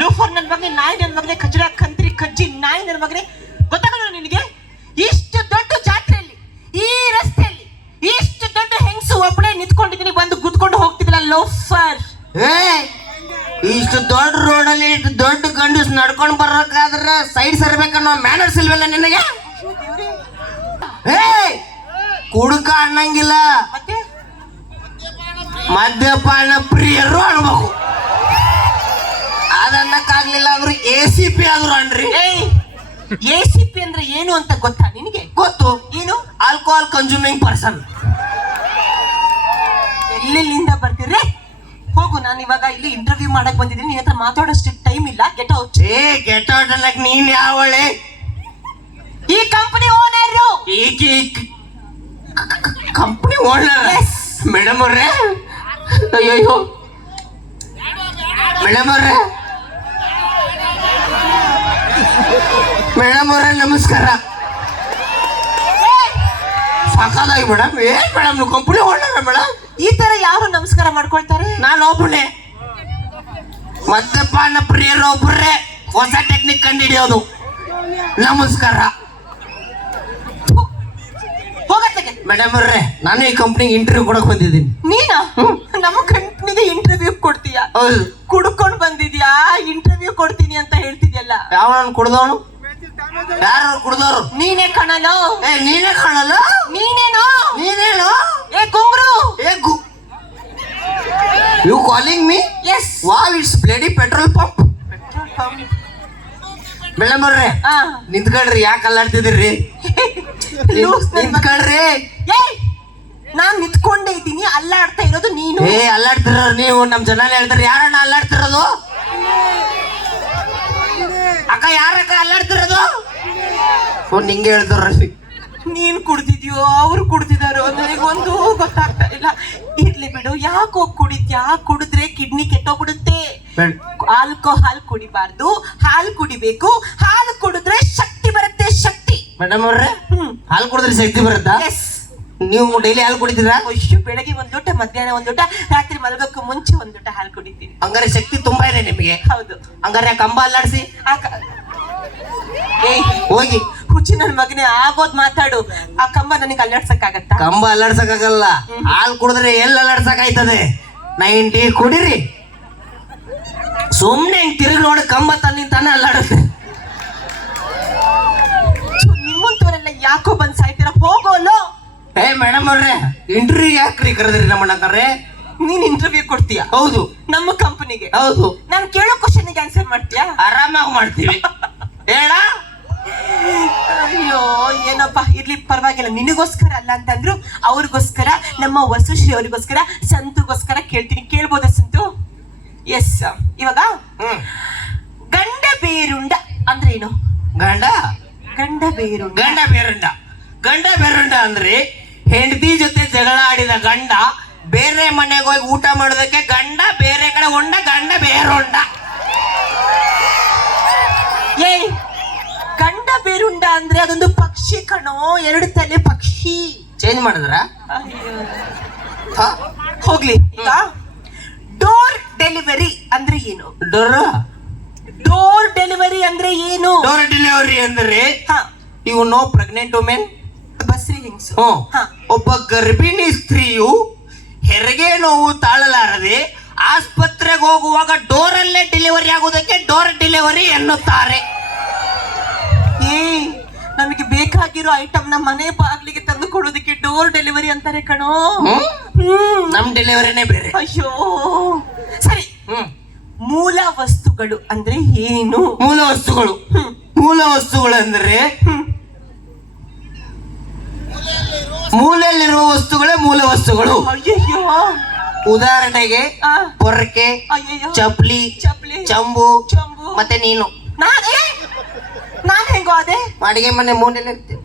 ಲೂಫರ್ ನನ್ನ ಮಗನೇ, ನಾಯಿ ನನ್ನ ಮಗನೇ, ಕಚಡ ಕಂತ್ರಿ ಕಜ್ಜಿ ನಾಯಿ ನನ್ನ ಮಗನೇ, ಗೊತ್ತಾಗಲ್ಲ ನಿನಗೆ? ಇಷ್ಟು ದೊಡ್ಡ ಜಾತ್ರೆಯಲ್ಲಿ, ಈ ರಸ್ತೆಯಲ್ಲಿ ಇಷ್ಟು ದೊಡ್ಡ ಹೆಂಗಸು ಒಬ್ಬಳೇ ನಿಂತ್ಕೊಂಡಿದ್ದೀನಿ, ಬಂದು ಗುದ್ಕೊಂಡು ಹೋಗ್ತಿದ್ದಿಲ್ಲ ಲೋಫರ್. ಇಷ್ಟು ದೊಡ್ಡ ರೋಡಲ್ಲಿ ಇಷ್ಟು ದೊಡ್ಡ ಗಂಡಸ್ ನಡ್ಕೊಂಡು ಬರ್ಬೇಕಾದ್ರೆ ಸೈಡ್ ಸರ್ಬೇಕನ್ನೋ ಮ್ಯಾನರ್ಸ್ ಇಲ್ವಲ್ಲ ನಿನಗೆ? ಕುಡುಕ ಅನ್ನಂಗಿಲ್ಲ, ಮತ್ತೆ ಮದ್ಯಪಾನ ಪ್ರಿಯರು ಅನ್ಬೇಕು. ಅದನ್ನಕ್ಕಾಗ್ಲಿಲ್ಲ ಅಂದ್ರು ACP ಆದ್ರು ಅನ್ರಿ. ACP ಅಂದ್ರೆ ಏನು ಅಂತ ಗೊತ್ತಾ ನಿನಗೆ? ಗೊತ್ತು. ಏನು? Alcohol consuming person. ಎಲ್ಲಿಂದ ಬರ್ತೀರಿ? ಹೋಗು, ನಾನು ಇವಾಗ ಇಲ್ಲಿ ಇಂಟರ್ವ್ಯೂ ಮಾಡಕ್ ಬಂದಿದ್ದೀನಿ, ನಿನ್ನ ಹತ್ರ ಮಾತಾಡೋಷ್ಟು ಟೈಮ್ ಇಲ್ಲ. Get out. ಗೆಟ್ ಔಟ್ ಅನ್ನಕ್ ನೀನ್ ಯಾವಳೆ? ಈ company owner. Company owner? Madam ಅವ್ರೆ, ಅಯ್ಯೋ ಮೇಡಮ್ ಅವ್ರೆ, ಮೇಡಮ್ ಅವ್ರೆ ನಮಸ್ಕಾರ. ಸಾಕಾಗಿ ಮೇಡಮ್. ಏನ್ ಮೇಡಮ್ ನೀವು ಕಂಪನಿ ಓನರ್ ಮೇಡಮ್? ಈ ತರ ಯಾರು ನಮಸ್ಕಾರ ಮಾಡ್ಕೊಳ್ತಾರೆ? ನಾನು ಒಬ್ಬನೇ. ಮದ್ಯಪಾನ ಪ್ರಿಯರು ಒಬ್ಬರೇ ಹೊಸ ಟೆಕ್ನಿಕ್ ಕಂಡು ಹಿಡಿಯೋದು. ನಮಸ್ಕಾರ. ಹೋಗತ್ತೆ ಮೇಡಮ್ ಅವ್ರೆ, ನಾನು ಈ ಕಂಪ್ನಿಗೆ ಇಂಟರ್ವ್ಯೂ ಕೊಡಕ್ ಬಂದಿದ್ದೀನಿ. ನೀನಾ? ನಮ್ಮ ಕಂಪ್ನಿಗೆ ಇಂಟರ್ವ್ಯೂ ಕೊಡ್ತೀಯಾ? ಹೌದು. ಕುಡ್ಕೊಂಡ್ ಬಂದಿದ್ಯಾ? ಇಂಟರ್ವ್ಯೂ ಕೊಡ್ತೀನಿ ಅಂತ ಹೇಳ್ತಿದ್ಯಲ್ಲ. ಯಾವ ನಾನು ಕುಡ್ದವನು? ಯಾರು ಕುಡ್ದವ್ರು? ನೀನೇ ಕಣಲು. ನೀನೇ ಕಾಣಲ್ಲ? ನೀನೇನು? ನೀನೇನು? ಗುಂಗ್ರು. You calling me? Yes. Wow, it's bloody petrol pump. Madam ಅವ್ರೆ ನಿಂತ್ಕೊಳ್ರಿ, ಯಾಕೆ ಅಲ್ಲಾಡ್ತಿದ್ದೀರಿ? ನಿಂತ್ಕೊಳ್ರಿ. ನಾನ್ ನಿಂತ್ಕೊಂಡೇ ಇದ್ದೀನಿ, ಅಲ್ಲಾಡ್ತಾ ಇರೋದು ನೀನು. ಅಲ್ಲಾಡ್ತಿರೋ ನೀವು. ನಮ್ ಜನ ಹೇಳ್ತಾರೆ, ಯಾರಣ್ಣ ಅಲ್ಲಾಡ್ತಿರೋದು? ಅಕ್ಕ, ಯಾರಕ್ಕ ಅಲ್ಲಾಡ್ತಿರೋದು? ನಿಂಗೆ ಹೇಳ್ತಾರ್ರಿ. ನೀನ್ ಕುಡ್ದಿದ್ಯೋ ಅವ್ರು ಕುಡ್ದಿದಾರೋ ನನಗೊಂದು ಗೊತ್ತಾಗ್ತಾ ಇಲ್ಲ. ಇರ್ಲಿ ಬಿಡು, ಯಾಕೋ ಕುಡಿದ್ಯಾ? ಕುಡಿದ್ರೆ ಕಿಡ್ನಿ ಕೆಟ್ಟೋಗ್ಬಿಡುತ್ತೆ. ಆಲ್ಕೋಹಾಲ್ ಕುಡಿಬಾರ್ದು, ಹಾಲು ಕುಡಿಬೇಕು. ಹಾಲು ಕುಡಿದ್ರೆ ಶಕ್ತಿ ಬರುತ್ತೆ, ಶಕ್ತಿ. ಮೇಡಮ್ ಅವ್ರೆ, ಹಾಲು ಕುಡಿದ್ರೆ ಶಕ್ತಿ ಬರುತ್ತಾ? ಎಸ್. ನೀವು ಡೈಲಿ ಹಾಲು ಕುಡಿತೀರಾ? ಬೆಳಗ್ಗೆ ಒಂದ್ ಲೋಟ, ಮಧ್ಯಾಹ್ನ ಒಂದ್ ಲೋಟ, ರಾತ್ರಿ ಮಲಗಕ್ಕೂ ಮುಂಚೆ ಒಂದ್ ಲೋಟ ಹಾಲು ಕುಡಿತೀನಿ. ಹಂಗಾರೆ ಶಕ್ತಿ ತುಂಬಾ ಇದೆ ನಿಮಗೆ. ಹೌದು. ಹಂಗಾರೆ ಕಂಬ ಅಲ್ಲಾಡ್ಸಿ. ಹೋಗಿ ಹುಚ್ಚಿ ನನ್ ಮಗನೇ, ಆಗೋದ್ ಮಾತಾಡು. ಆ ಕಂಬ ನನಗೆ ಅಲ್ಲಾಡ್ಸಕ್ಕಾಗತ್ತಾ? ಕಂಬ ಅಲ್ಲಾಡ್ಸಕ್ಕಾಗಲ್ಲ. ಹಾಲು ಕುಡಿದ್ರೆ ಎಲ್ಲಿ ಅಲ್ಲಾಡ್ಸಕ್ ಆಯ್ತದೆ? 90 ಕುಡಿರಿ. ಸುಮ್ನೆ ಹಿಂಗ್ ತಿರುಗಿ ನೋಡಿ ಕಂಬ ತನ್ನಿಂದ ತಾನೇ ಅಲ್ಲಾಡುತ್ತೆ. ನಿಮ್ಮಂತವರೆಲ್ಲ ಯಾಕೋ ಬಂದ್ ಸಾಯ್ತೀರ? ಹೋಗೋಲ್ಲೋ. ಮೇಡಮ್ ಅವ್ರೆ, ಇಂಟರ್ವ್ಯೂ ಯಾಕ್ರಿ ಕರೆದ್ರಿ ನಮ್ಮಣ್ಣಕ್ಕಾರೆ? ನೀನ್ ಇಂಟರ್ವ್ಯೂ ಕೊಡ್ತೀಯಾ? ಹೌದು. ನಮ್ಮ ಕಂಪನಿಗೆ? ಹೌದು. ನಾನು ಕೇಳೋ ಕ್ವಶನ್ಗೆ ಆನ್ಸರ್ ಮಾಡ್ತೀಯಾ? ಆರಾಮಾಗಿ ಮಾಡ್ತೀವಿ. ಹೇಳ. ಅಯ್ಯೋ ಏನಪ್ಪ, ಇರ್ಲಿ ಪರವಾಗಿಲ್ಲ. ನಿನಗೋಸ್ಕರ ಅಲ್ಲ ಅಂತಂದ್ರು ಅವ್ರಿಗೋಸ್ಕರ, ನಮ್ಮ ವಸುಶ್ರೀ ಅವ್ರಿಗೋಸ್ಕರ, ಸಂತುಗೋಸ್ಕರ ಕೇಳ್ತೀನಿ. ಕೇಳ್ಬೋದಾ ಸಂತು? ಎಸ್. ಇವಾಗ ಗಂಡ ಬೇರುಂಡ ಅಂದ್ರೆ ಏನು? ಗಂಡ ಬೇರುಂಡ. ಗಂಡ ಬೇರುಂಡ ಅಂದ್ರೆ ಹೆಂಡತಿ ಜೊತೆ ಜಗಳ ಆಡಿದ ಗಂಡ ಬೇರೆ ಮನೆಗೆ ಹೋಗಿ ಊಟ ಮಾಡೋದಕ್ಕೆ ಗಂಡ ಬೇರೆ ಕಡೆ ಹೊಂಡ, ಗಂಡ ಬೇರುಂಡ. ಗಂಡ ಬೇರುಂಡ ಅಂದ್ರೆ ಅದೊಂದು ಪಕ್ಷಿ ಕಣೋ, 2 ತಲೆ ಪಕ್ಷಿ. ಚೇಂಜ್ ಮಾಡಿದ್ರ? ಹೋಗ್ಲಿ. ಈಗ ಡೋರ್ ಡೆಲಿವರಿ ಅಂದ್ರೆ ಏನು? ಡೋರ್ ಡೆಲಿವರಿ ಅಂದ್ರೆ ಏನು? ಡೋರ್ ಡೆಲಿವರಿ ಅಂದ್ರೆ ಇವು ನೋ ಪ್ರೆಗ್ನೆಂಟ್ ವುಮೆನ್, ಬಸ್ರಿ ಹೆಂಗಸು. ಒಬ್ಬ ಗರ್ಭಿಣಿ ಸ್ತ್ರೀಯು ಹೆರಿಗೆ ನೋವು ತಾಳಲಾರದೆ ಆಸ್ಪತ್ರೆಗೆ ಹೋಗುವಾಗ ಡೋರಲ್ಲೇ ಡೆಲಿವರಿ ಆಗುವುದಕ್ಕೆ ಡೋರ್ ಡೆಲಿವರಿ ಎನ್ನುತ್ತಾರೆ. ನಮಗೆ ಬೇಕಾಗಿರೋ ಐಟಮ್ ನಮ್ಮ ಮನೆ ಬಾಗಿಲಿಗೆ ತಂದು ಕೊಡೋದಕ್ಕೆ ಡೋರ್ ಡೆಲಿವರಿ ಅಂತಾರೆ ಕಣೋ. ನಮ್ ಡೆಲಿವರಿನೇ ಬೇರೆ. ಅಯ್ಯೋ ಸರಿ. ಮೂಲ ವಸ್ತುಗಳು ಅಂದ್ರೆ ಏನು? ಮೂಲ ವಸ್ತುಗಳು ಅಂದ್ರೆ ಮೂಲೆಯಲ್ಲಿರುವ ವಸ್ತುಗಳೇ ಮೂಲ ವಸ್ತುಗಳು. ಅಯ್ಯಯ್ಯೋ. ಉದಾಹರಣೆಗೆ ಪೊರಕೆ, ಚಪ್ಲಿ, ಚಂಬು, ಮತ್ತೆ ನೀನು. ನಾನು ಹೆಂಗೋ ಅದೇ ಅಡಿಗೆ ಮನೆ ಮೂಲೆಯಲ್ಲಿ ಇರ್ತೀವಿ.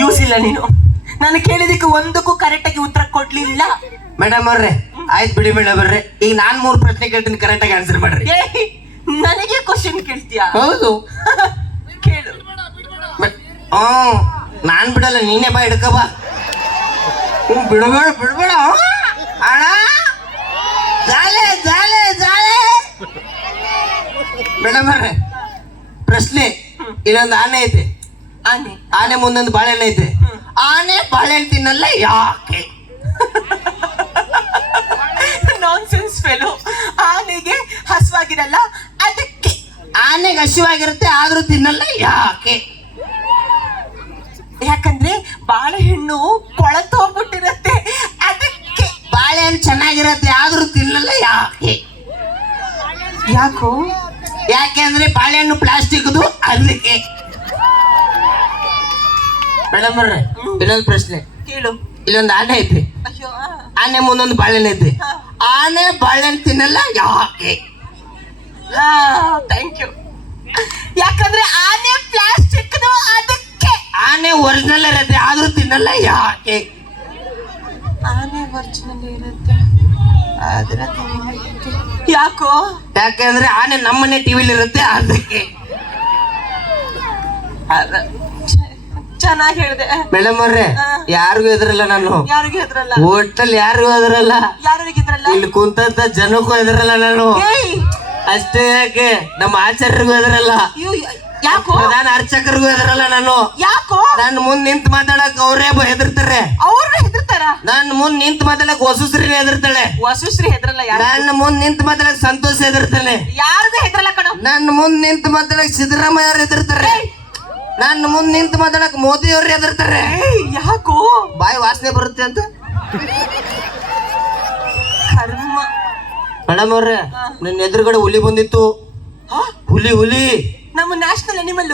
ಯೂಸ್ ಇಲ್ಲ ನೀನು. ನಾನು ಕೇಳಿದಕ್ಕೆ ಒಂದಕ್ಕೂ ಕರೆಕ್ಟ್ ಆಗಿ ಉತ್ತರ ಕೊಡ್ಲಿಲ್ಲ. ಮೇಡಮ್ ಅವ್ರೆ, ಆಯ್ತು ಬಿಡಿ ಮೇಡಮ್ ಅವ್ರೆ. ಈಗ ನಾನ್ 3 ಪ್ರಶ್ನೆ ಕೇಳ್ತೀನಿ, ಕರೆಕ್ಟ್ ಆಗಿ ಆನ್ಸರ್ ಮಾಡ್ರಿ. ನನಗೆ ಕ್ವಶನ್ ಕೇಳ್ತೀಯಾ? ಹೌದು. ಕೇಳು. ನಾನ್ ಬಿಡಲ್ಲ, ನೀನೇ ಬಾ, ಹಿಡ್ಕ ಬಾ. ಬಿಡಬೇಡ. ಮೇಡಮ್ ಅವ್ರೆ ಪ್ರಶ್ನೆ, ಇಲ್ಲೊಂದು ಆನೆ ಐತೆ, ಆನೆ ಆನೆ ಮುಂದೊಂದು ಬಾಳೆಹಣ್ಣು ಐತೆ, ಆನೆ ಬಾಳೆಹಣ್ಣು ತಿನ್ನಲ್ಲ ಯಾಕೆ? Nonsense fellow. ಆನೆಗೆ ಹಸುವಾಗಿರಲ್ಲ ಅದಕ್ಕೆ. ಆನೆಗೆ ಹಸಿವಾಗಿರುತ್ತೆ ಆದ್ರೂ ತಿನ್ನಲ್ಲ ಯಾಕೆ? ಯಾಕಂದ್ರೆ ಬಾಳೆಹಣ್ಣು ಕೊಳತೋಗ್ಬಿಟ್ಟಿರತ್ತೆ ಅದಕ್ಕೆ. ಬಾಳೆಹಣ್ಣು ಚೆನ್ನಾಗಿರತ್ತೆ ಆದ್ರೂ ತಿನ್ನಲ್ಲ ಯಾಕೆ? ಯಾಕೋ? ಯಾಕೆಂದ್ರೆ ಬಾಳೆಹಣ್ಣು ಪ್ಲಾಸ್ಟಿಕ್ದು ಅದಕ್ಕೆ. ಮೇಡಮ್ ಅವ್ರೆ ಇನ್ನೊಂದು ಪ್ರಶ್ನೆ ಕೇಳು. ಇಲ್ಲೊಂದು ಆನೆ ಐತೆ, ಅಯ್ಯೋ ಆನೆ ಮುಂದೊಂದು ಬಾಳೆಹಣ್ಣು ಐತೆ, ಆನೆ ಬಾಳೆಹಣ್ಣು ತಿನ್ನಲ್ಲ ಯಾಕೆ? Thank you. ಯಾಕಂದ್ರೆ ಆನೆ ಪ್ಲಾಸ್ಟಿಕ್ ಅದಕ್ಕೆ. ಆನೆ ಒರಿಜಿನಲ್ ಇರತ್ತೆ ಆದ್ರೂ ತಿನ್ನಲ್ಲ ಯಾಕೆ? ಆನೆ ಒರಿಜಿನಲ್ ಇರುತ್ತೆ ಆದ್ರೆ ಯಾಕೋ? ಯಾಕೆಂದ್ರೆ ಆನೆ ನಮ್ಮನೆ ಟಿವಿಲಿ ಇರುತ್ತೆ ಅದಕ್ಕೆ. ಚೆನ್ನಾಗಿ ಹೇಳಿದೆ ಮೇಡಮ್ ಅವ್ರೆ ಯಾರಿಗೂ ಎದುರಲ್ಲ ನಾನು, ಯಾರಿಗೂ ಹೆದ್ರಲ್ಲ, ಹೋಟೆಲ್ ಯಾರಿಗೂ ಎದುರಲ್ಲ, ಯಾರಿಗೂ ಹೆದ್ರಲ್ಲ, ಇಲ್ಲಿ ಕುಂತಂತ ಜನಕ್ಕೂ ಎದುರಲ್ಲ ನಾನು. ಅಷ್ಟೇ ಯಾಕೆ ನಮ್ಮ ಆಚಾರ್ಯರಿಗೂ ಎದುರಲ್ಲ, ಯಾಕೋ? ಪ್ರಧಾನ ಅರ್ಚಕರಿಗೂ ಎದುರಲ್ಲ ನಾನು. ಯಾಕೋ? ನನ್ನ ಮುಂದ್ ನಿಂತ್ ಮಾತಾಡಕ್ ಅವರೇ ಹೆದರ್ತಾರೆ. ಅವ್ರು ಹೆದರ್ತಾರ? ನನ್ನ ಮುಂದ್ ನಿಂತ್ ಮಾತಾಡಕ್ ವಸುಶ್ರೀ ಹೆದರ್ತಾಳೆ. ವಸುಶ್ರೀ ಹೆದ್ರಲ್ಲ. ನನ್ನ ಮುಂದ್ ನಿಂತ್ ಮಾತಾಡಕ್ ಸಂತೋಷ್ ಹೆದರ್ತಾನೆ. ಯಾರಿಗೂ ಹೆದ್ರಲ್ಲ ಕಣ. ನನ್ನ ಮುಂದ್ ನಿಂತ್ ಮಾತಾಡಕ್ ಸಿದ್ದರಾಮಯ್ಯ ಅವ್ರು ಹೆದರ್ತಾರೆ. ನನ್ನ ಮುಂದ್ ನಿಂತ್ ಮಾತಾಡಕ್ ಮೋದಿ ಅವ್ರು ಹೆದರ್ತಾರೆ. ಯಾಕೋ? ಬಾಯಿ ವಾಸನೆ ಬರುತ್ತೆ ಅಂತ. ಕರ್ಮ. ಮೇಡಮ್ ಅವ್ರೆ ನನ್ನ ಎದುರುಗಡೆ ಹುಲಿ ಬಂದಿತ್ತು. ಹುಲಿ ಹುಲಿ ನಮ್ಮ ನ್ಯಾಷನಲ್ ಅನಿಮಲ್.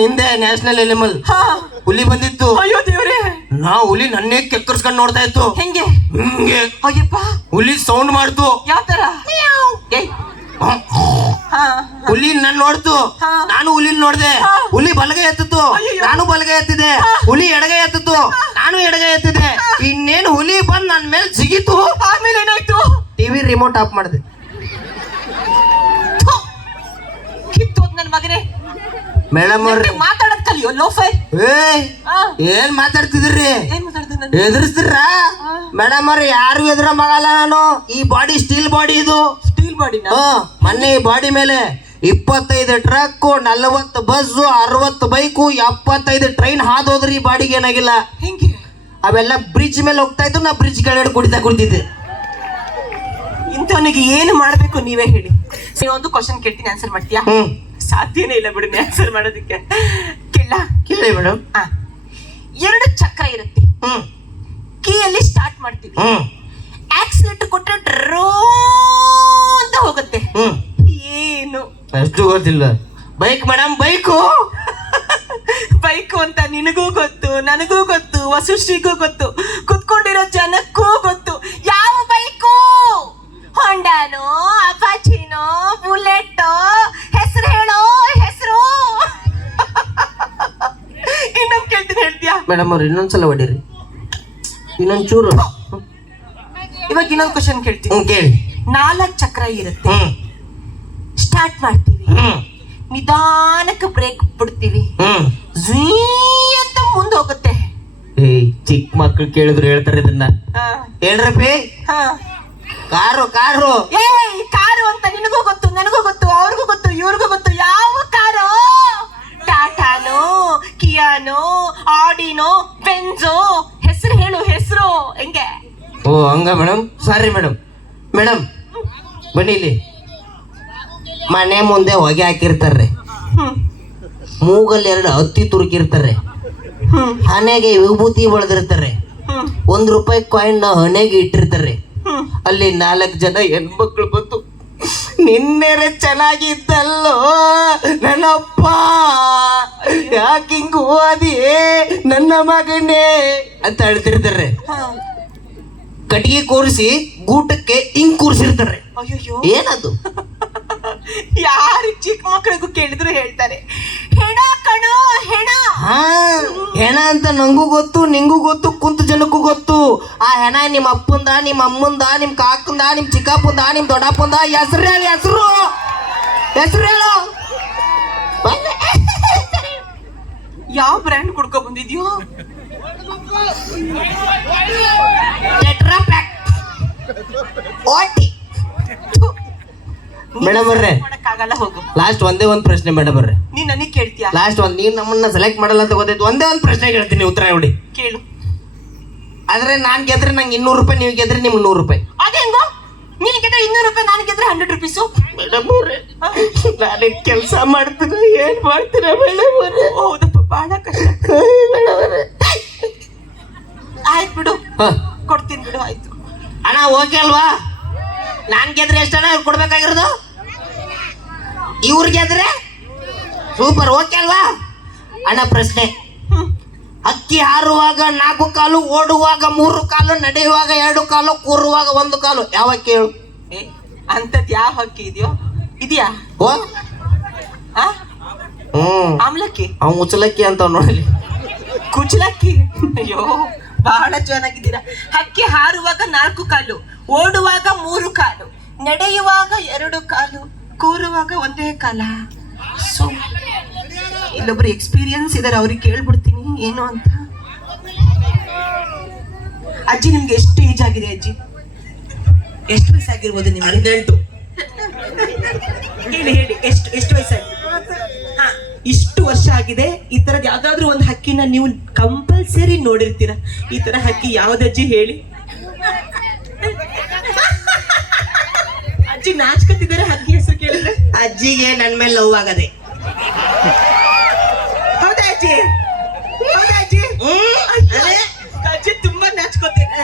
ನಿಂದೆ ನ್ಯಾಷನಲ್ ಅನಿಮಲ್. ಹುಲಿ ಬಂದಿತ್ತು. ಅಯ್ಯೋ ದೇವ್ರೆ. ಹುಲಿ ನನ್ನೇ ಕೆಕ್ಕರ್ಸ್ಕೊಂಡ್ ನೋಡ್ತಾ ಇತ್ತು. ಹೆಂಗೆ? ಹಿಂಗೆ. ಅಯ್ಯಪ್ಪ. ಹುಲಿ ಸೌಂಡ್ ಮಾಡ್ತು. ಯಾವ ತರ? ಹುಲಿ ನನ್ ನೋಡ್ತು, ನಾನು ಹುಲಿ ನೋಡ್ದೆ. ಹುಲಿ ಬಲಗೈ ಎತ್ತಿತ್ತು, ನಾನು ಬಲಗೈ ಎತ್ತಿದೆ. ಹುಲಿ ಎಡಗೈ ಎತ್ತಿತ್ತು, ನಾನು ಎಡಗೈ ಎತ್ತಿದೆ. ಇನ್ನೇನು ಹುಲಿ ಬಂದ್ ನನ್ ಮೇಲೆ ಜಿಗಿತು. ಆಮೇಲೆ ಏನಾಯ್ತು? ಟಿವಿ ರಿಮೋಟ್ ಆಫ್ ಮಾಡಿದೆ. ಕಿತ್ತೋದ್ ನನ್ ಮಗನೇ. ಮೇಡಮ್ ಅವ್ರಿ ಮಾತಾಡದ್ ಕಲಿಯೋ ಲೋಫೈ. ಏನ್ ಮಾತಾಡ್ತಿದ್ರಿ? ಏನ್ ಮಾತಾಡ್ದ? ಎದುರಿಸ್ತಿರ? ಮೇಡಮ್ ಅವ್ರಿ ಯಾರಿಗೂ ಎದುರ ಮಗಲ್ಲ ನಾನು. ಈ ಬಾಡಿ ಸ್ಟೀಲ್ ಬಾಡಿ ಇದು. Steel body. ಮೊನ್ನೆ ಈ ಬಾಡಿ ಮೇಲೆ 25 ಟ್ರಕ್, 40 ಬಸ್, 60 ಬೈಕು, 75 ಟ್ರೈನ್ ಹಾದೋದ್ರಿ. ಈ ಬಾಡಿಗೆ ಏನಾಗಿಲ್ಲ. ಹೆಂಗೆ? ಅವೆಲ್ಲ ಬ್ರಿಡ್ಜ್ ಮೇಲೆ ಹೋಗ್ತಾ ಇತ್ತು, ನಾ ಬ್ರಿಡ್ಜ್ ಕೆಳಗಡೆ ಕುಡಿತಿದ್ದೆ. ಇಂಥವನಿಗೆ ಏನು ಮಾಡ್ಬೇಕು ನೀವೇ ಹೇಳಿ. ಒಂದು ಕ್ವಶನ್ ಕೇಳ್ತೀನಿ, ಆನ್ಸರ್ ಮಾಡ್ತೀಯಾ? ಸಾಧ್ಯನೇ ಇಲ್ಲ ಬಿಡು ಆನ್ಸರ್ ಮಾಡೋದಕ್ಕೆ. ಕೇಳಿ ಮೇಡಮ್. 2 ಚಕ್ರ ಇರುತ್ತೆ. ಕೀಯಲ್ಲಿ ಸ್ಟಾರ್ಟ್ ಮಾಡ್ತೀವಿ. ಆಕ್ಸಿಲೇಟರ್ ಕೊಟ್ಟರೆ ಡ್ರೋ ಅಂತ ಹೋಗುತ್ತೆ. ಏನು? ಅಷ್ಟು ಗೊತ್ತಿಲ್ಲ. Bike madam, bike. ಬೈಕು ಅಂತ ನಿನಗೂ ಗೊತ್ತು, ನನಗೂ ಗೊತ್ತು, ವಸುಶ್ರೀಗೂ ಗೊತ್ತು, ಕುತ್ಕೊಂಡಿರೋ ಜನಕ್ಕೂ ಗೊತ್ತು. ಯಾವ ಬೈಕು? ಹೊಂಡಾನೋ, ಅಪಾಚಿನೋ, ಬುಲೆಟೋ? ಹೆಸರು ಹೇಳೋ, ಹೆಸರು. ಇನ್ನೊಂದು ಕೇಳ್ತೀನಿ, ಹೇಳ್ತೀಯಾ? ಮೇಡಮ್ ಅವ್ರು ಇನ್ನೊಂದ್ಸಲ ಹೊಡೀರಿ, ಇನ್ನೊಂದ್ ಚೂರು. ಇವಾಗ ಇನ್ನೊಂದು ಕ್ವಶನ್ ಕೇಳ್ತೀನಿ, ಕೇಳಿ. 4 ಚಕ್ರ ಇರುತ್ತೆ. ಸ್ಟಾರ್ಟ್ ಮಾಡ್ತೀವಿ, ನಿಧಾನಕ್ಕೆ ಬ್ರೇಕ್ ಬಿಡ್ತೀವಿ, ಝೀ ಅಂತ ಮುಂದೆ ಹೋಗುತ್ತೆ. ಚಿಕ್ಕ ಮಕ್ಳು ಕೇಳಿದ್ರು ಹೇಳ್ತಾರೆ ಇದನ್ನ. ಹೇಳ್ರಪ್ಪಿ. Car car. ಕಾರು ಅಂತ ನಿನಗೂ ಗೊತ್ತು, ನನಗೂ ಗೊತ್ತು, ಅವ್ರಿಗೂ ಗೊತ್ತು, ಇವ್ರಿಗೂ ಗೊತ್ತು. ಯಾವ ಕಾರು? ಟಾಟಾನೋ, ಕಿಯಾನೋ, ಆಡಿನೋ, ಬೆಂಜೋ? ಹೆಸರು ಹೇಳು, ಹೆಸರು. ಹೆಂಗೆ? ಓ ಹಂಗ ಮೇಡಮ್, ಸಾರಿ ಮೇಡಮ್. ಮೇಡಮ್ ಬನ್ನಿ ಇಲ್ಲಿ. ಮನೆ ಮುಂದೆ ಹೊಗೆ ಹಾಕಿರ್ತಾರೆ, ಮೂಗಲ್ಲಿ 2 ಹತ್ತಿ ತುರುಕಿರ್ತಾರೆ, ಹಣೆಗೆ ವಿಭೂತಿ ಬಳದಿರ್ತಾರೆ, ₹1 ಕಾಯಿನ್ ಹಣೆಗೆ ಇಟ್ಟಿರ್ತಾರೆ. ಅಲ್ಲಿ 4 ಜನ ಹೆಣ್ಮಕ್ಳು ಬಂದು ನಿನ್ನೆರೆ ಚೆನ್ನಾಗಿದ್ದಲ್ಲೋ ನನ್ನಪ್ಪ, ಯಾಕಿಂಗ್ ಓದಿ ನನ್ನ ಮಗನೇ ಅಂತ ಹೇಳ್ತಿರ್ತಾರೆ. ಕಟ್ಟಿಗೆ ಕೂರಿಸಿ ಗೂಟಕ್ಕೆ ಹಿಂಗ್ ಕೂರಿಸಿರ್ತಾರೆ. ಅಯ್ಯೋ, ಏನದು? ಯಾರು ಚಿಕ್ಕ ಮಕ್ಕಳಿಗೂ ಕೇಳಿದ್ರು ಹೇಳ್ತಾರೆ, ಹೆಣ ಕಣೋ, ಹೆಣ. ಹೆಣ ಅಂತ ನಂಗೂ ಗೊತ್ತು, ನಿಂಗೂ ಗೊತ್ತು, ಕುಂತ ಜನಕ್ಕೂ ಗೊತ್ತು. ಆ ಹೆಣ ನಿಮ್ಮ ಅಪ್ಪಂದ, ನಿಮ್ಮ ಅಮ್ಮಂದ, ನಿಮ್ ಕಾಕಂದ, ನಿಮ್ ಚಿಕ್ಕಪ್ಪಂದ, ನಿಮ್ ದೊಡ್ಡಪ್ಪಂದ. ಹೆಸರು ಹೇಳಿ, ಹೆಸರು ಹೆಸರು ಹೇಳು. ಯಾವ ಬ್ರ್ಯಾಂಡ್ ಕುಡ್ಕೊ ಬಂದಿದ್ಯೋ? ಮೇಡಮ್ ಅವ್ರೆ ಆಗಲ್ಲ ಹೋಗು. ಲಾಸ್ಟ್ ಒಂದೇ ಒಂದ್ ಪ್ರಶ್ನೆ ಮೇಡಮ್ ಬರ್ರಿ. ನೀನ್ ನನಗ್ ಕೇಳ್ತೀಯಾ? ಲಾಸ್ಟ್ ಒಂದ್ ನೀನ್ ನಮ್ಮನ್ನ ಸೆಲೆಕ್ಟ್ ಮಾಡಲ್ಲ ಅಂತ ಗೊತ್ತೈತಿ. ಒಂದೇ ಒಂದ್ ಪ್ರಶ್ನೆ ಕೇಳ್ತೀನಿ, ಉತ್ತರ ನೋಡಿ. ಕೇಳು. ಆದ್ರೆ ನಾನ್ ಗೆದ್ರೆ ನಂಗೆ 200 ರೂಪಾಯಿ, ನೀವು ಗೆದ್ರೆ ನಿಮ್ಗೆ 100 ರೂಪಾಯಿ. ಅದೇ ಹೆಂಗೋ? ನೀನ್ ಗೆದ್ರೆ 200 ರೂಪಾಯಿ, ನಾನು ಗೆದ್ರೆ 100 ರೂಪೀಸು. ಮೇಡಮ್ ಅವ್ರೆ, ನಾನೇ ಕೆಲಸ ಮಾಡ್ತೀನಿ, ಏನ್ ಮಾಡ್ತೀರಾ ಮೇಡಮ್ ಅವ್ರೆ? ಹೌದಪ್ಪ, ಬಹಳ ಕಷ್ಟ. ಆಯ್ತು ಬಿಡು, ಕೊಡ್ತೀನಿ ಬಿಡು. ಆಯ್ತು ಅಣ್ಣ, ಓಕೆ ಅಲ್ವಾ? ನಾನ್ ಗೆದ್ರೆ ಎಷ್ಟಣ್ಣ ಕೊಡ್ಬೇಕಾಗಿರೋದು? ಇವ್ರು ಗೆದ್ರೆ ಸೂಪರ್, ಓಕೆ ಅಲ್ವಾ? ಅಣ್ಣ ಪ್ರಶ್ನೆ, ಹಕ್ಕಿ ಹಾರುವಾಗ 4 ಕಾಲು, ಓಡುವಾಗ 3 ಕಾಲು, ನಡೆಯುವಾಗ 2 ಕಾಲು, ಕೂರುವಾಗ 1 ಕಾಲು, ಯಾವ ಹಕ್ಕಿ ಹೇಳು? ಅಂತದ್ ಯಾವ ಹಕ್ಕಿ ಇದೆಯೋ? ಇದೆಯಾ? ಓ ಆಮ್ಲಕ್ಕಿ, ಅವ್ ಮುಚ್ಚಲಕ್ಕಿ ಅಂತ ನೋಡಿ. ಕುಚಲಕ್ಕಿ. ಅಯ್ಯೋ, ಬಹಳ ಚೆನ್ನಾಗಿದ್ದೀರಾ. ಹಕ್ಕಿ ಹಾರುವಾಗ 4 ಕಾಲು, ಓಡುವಾಗ 3 ಕಾಲು, ನಡೆಯುವಾಗ 2 ಕಾಲು, ಕೂರುವಾಗ 1 ಕಾಲ. ಸೊ ಇಲ್ಲೊಬ್ರು ಎಕ್ಸ್ಪೀರಿಯನ್ಸ್ ಇದಾರೆ, ಅವ್ರಿಗೆ ಕೇಳ್ಬಿಡ್ತೀನಿ ಏನು ಅಂತ. ಅಜ್ಜಿ, ನಿಮ್ಗೆ ಎಷ್ಟು ಏಜ್ ಆಗಿದೆ ಅಜ್ಜಿ? ಎಷ್ಟು ವಯಸ್ಸಾಗಿರ್ಬೋದು ನಿಮ್ಗೆ? 18. ಹೇಳಿ ಹೇಳಿ, ಎಷ್ಟು ವಯಸ್ಸಾಗಿದೆ? ಇಷ್ಟು ವರ್ಷ ಆಗಿದೆ. ಈ ತರದ್ ಯಾವ್ದಾದ್ರು ಒಂದು ಹಕ್ಕಿನ ನೀವು ಕಂಪಲ್ಸರಿ ನೋಡಿರ್ತೀರ. ಈ ತರ ಹಕ್ಕಿ ಯಾವ್ದಜ್ಜಿ ಹೇಳಿ? ಅಜ್ಜಿ ನಾಚ್ಕತ್ತಿದ್ದಾರೆ ಹಕ್ಕಿ ಹೆಸರು ಕೇಳಿದ್ರೆ. ಅಜ್ಜಿಗೆ ನನ್ ಮೇಲೆ ಲವ್ ಆಗದೆ. ಹೌದಾ ಅಜ್ಜಿ? ಹೌದಾ ಅಜ್ಜಿ? ಅಜ್ಜಿ ತುಂಬಾ ನಾಚ್ಕೋತೇನೆ.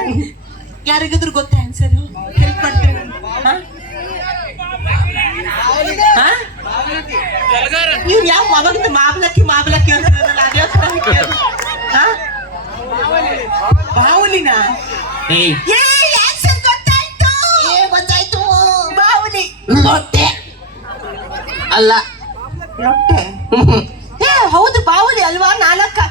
ಯಾರಿಗಾದ್ರೂ ಗೊತ್ತಾ ಆನ್ಸರ್? ಹೆಲ್ಪ್ ಮಾಡ್ತೀನಿ. ನೀವು ಯಾವ ಅವಾಗ ಮಾಬಲಕ್ಕಿ ಅಂತಾರಲ್ಲ, ಅದೇ ಬಾವುಲಿನ? ಗೊತ್ತಾಯ್ತು. ಬಾವುಲಿ ಲೊಟ್ಟೆ ಅಲ್ಲ, ಲೊಟ್ಟೆ. ಹೌದು, ಬಾವುಲಿ ಅಲ್ವಾ? 4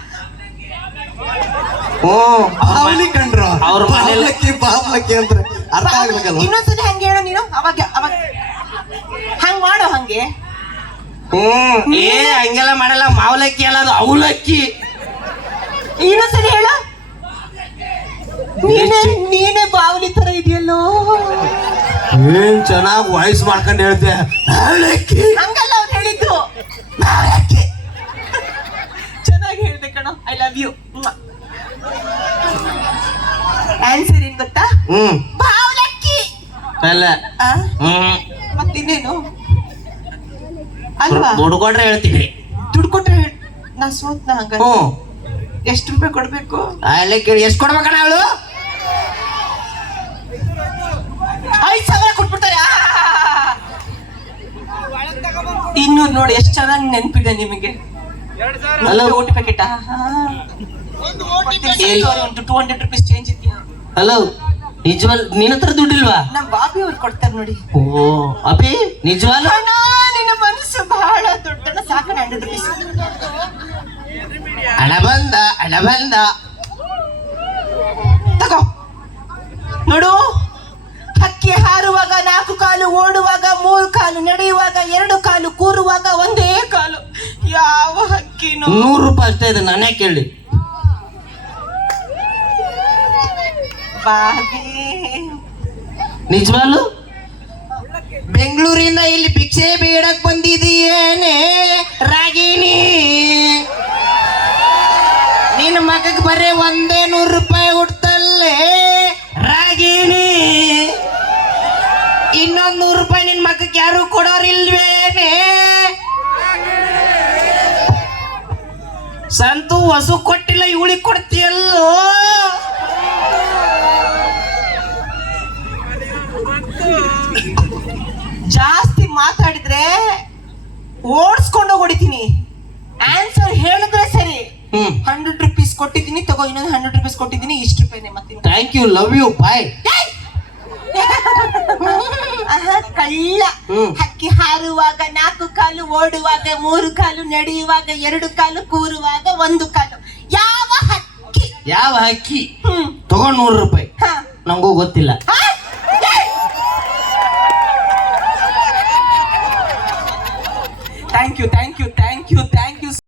ಬಾವ್ಲಿ ಕಂಡ್ರು ಅವ್ರ ಬಾವ್ಲಕ್ಕಿ ಬಾವ್ಲಕ್ಕಿ ಅಂದ್ರೆ ಅರ್ಥ ಆಗ್ಬೇಕಲ್ವ? ಇನ್ನೊಂದ್ಸಲಿ ಹಂಗೆ ಹೇಳು ನೀನು. ಅವಾಗ ಹಂಗ್ ಮಾಡೋ ಹಂಗೆ. ಹಂಗೆಲ್ಲ ಮಾಡಲ್ಲ. ಮಾವಲಕ್ಕಿ ಅಲ್ಲ, ಅದು ಅವಲಕ್ಕಿ. ಇನ್ನೊಂದ್ಸಲಿ ಹೇಳು. ನೀನೇ ಬಾವುಲಿ ತರ ಇದೆಯಲ್ಲೋ. ಏನ್ ಚೆನ್ನಾಗಿ ವಾಯ್ಸ್ ಮಾಡ್ಕೊಂಡು ಹೇಳ್ತೆ. ಬಾವ್ಲಕ್ಕಿ ಹಂಗಲ್ಲ ಅವ್ರು ಹೇಳಿದ್ದು. ಬಾವುಲಕ್ಕಿ ಚೆನ್ನಾಗಿ ಹೇಳ್ದೆ ಕಣೋ. I love you. ಆನ್ಸರ್ ಏನ್ ಗೊತ್ತಾ? ಬಾವುಲಕ್ಕಿ ಅಲ್ಲ. ಮತ್ತಿನ್ನೇನು ಅಲ್ವಾ? ದುಡ್ಡು ಕೊಟ್ರೆ ಹೇಳ್ತೀನಿ. ದುಡ್ಡು ಕೊಟ್ರೆ ನಾ ಸೋತ್ನ. ಹಂಗ ಎಷ್ಟು ರೂಪಾಯಿ ಕೊಡ್ಬೇಕು? ಎಷ್ಟು ಕೊಡ್ಬೇಕಣ್ಣ ಅವಳು? 5,000 ಕೊಟ್ಬಿಡ್ತಾರೆ. 200 ನೋಡಿ, ಎಷ್ಟು ಚೆನ್ನಾಗಿ ನೆನಪಿದೆ ನಿಮಗೆ. ಓಟಿ ಪ್ಯಾಕೆಟ್ 200 ರೂಪೀಸ್ ಚೇಂಜ್ ಇದೆಯಾ? ಹಲೋ, ನಿಜವಾಲ್ ನಿನ್ನ ಹತ್ರ ದುಡ್ಡಿಲ್ವಾ? ನಮ್ ಬಾಬಿ ಅವ್ರು ಕೊಡ್ತಾರೆ ನೋಡಿ. ಓ ಅಭಿ, ನಿಜವಾಲ್ ನಿನ್ನ ಮನಸ್ಸು ಬಹಳ ದೊಡ್ಡ. ಸಾಕು 100 ರೂಪೀಸ್. ಹಣ ಬಂದ ತಗೋ ನೋಡು. ಹಕ್ಕಿ ಹಾರುವಾಗ 4 ಕಾಲು, ಓಡುವಾಗ 3 ಕಾಲು, ನಡೆಯುವಾಗ 2 ಕಾಲು, ಕೂರುವಾಗ 1 ಕಾಲು. ಯಾವ ಹಕ್ಕಿನೋ? 100 ರೂಪಾಯಿ ಅಷ್ಟೇ ಇದೆ, ನಾನೇ ಕೇಳಿ. ಬಾಬಿ, ನಿಜವಾಲು ಬೆಂಗಳೂರಿಂದ ಇಲ್ಲಿ ಭಿಕ್ಷೆ ಬೇಡಕ್ ಬಂದಿದೀಯೇನೆ ರಾಗಿಣಿ? ನಿನ್ನ ಮಗಕ್ಕೆ ಬರೀ 100 ರೂಪಾಯಿ ಹುಡ್ತಲ್ಲೇ ರಾಗಿಣಿ. ಇನ್ನೊಂದು 100 ರೂಪಾಯಿ ನಿನ್ ಮಗಕ್ಕೆ ಯಾರು ಕೊಡೋರಿಲ್ವೇನೆ? ಸಂತು ಹೊಸು ಕೊಟ್ಟಿಲ್ಲ, ಇವಳಿಗೆ ಕೊಡ್ತೀಯಲ್ಲೋ? ಜಾಸ್ತಿ ಮಾತಾಡಿದ್ರೆ ಓಡಿಸ್ಕೊಂಡು ಹೊಡಿತೀನಿ. ಆನ್ಸರ್ ಹೇಳಿದ್ರೆ ಸರಿ. 100 ರೂಪೀಸ್ ಕೊಟ್ಟಿದ್ದೀನಿ, ತಗೋ. ಇನ್ನೊಂದು 100 ರೂಪೀಸ್ ಕೊಟ್ಟಿದ್ದೀನಿ, ಇಷ್ಟು ರೂಪಾಯಿನೇ. ಮತ್ತೆ ಥ್ಯಾಂಕ್ ಯು, ಲವ್ ಯು, ಬಾಯ್. ಕಳ್ಳ. ಹಕ್ಕಿ ಹಾರುವಾಗ 4 ಕಾಲು, ಓಡುವಾಗ 3 ಕಾಲು, ನಡೆಯುವಾಗ 2 ಕಾಲು, ಕೂರುವಾಗ 1 ಕಾಲು. ಯಾವ ಹಕ್ಕಿ? ಯಾವ ಹಕ್ಕಿ? ತಗೊಂಡ್ 100 ರೂಪಾಯಿ. ನಂಗೂ ಗೊತ್ತಿಲ್ಲ.